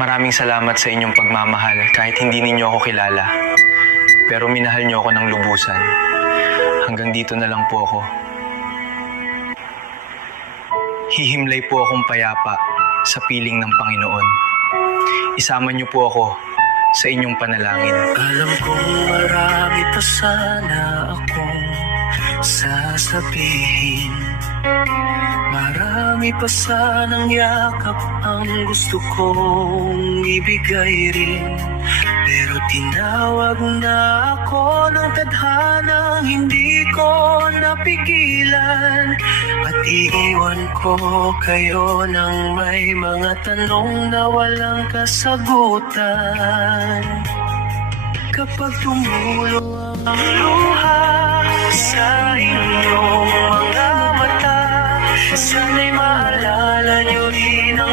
Maraming salamat sa inyong pagmamahal kahit hindi ninyo ako kilala. Pero minahal niyo ako ng lubusan. Hanggang dito na lang po ako. Hihimlay po akong payapa sa piling ng Panginoon. Isama niyo po ako sa inyong panalangin. Alam kong marami pa sana akong sasabihin. Marami pa sanang yakap ang gusto kong ibigay rin. Pero tinawag na ako ng tadhanang hindi ko napigilan. At iiwan ko kayo ng may mga tanong na walang kasagutan. Kapag tumulo ang luha sa inyong mga mata, sana'y maalala niyo rin ang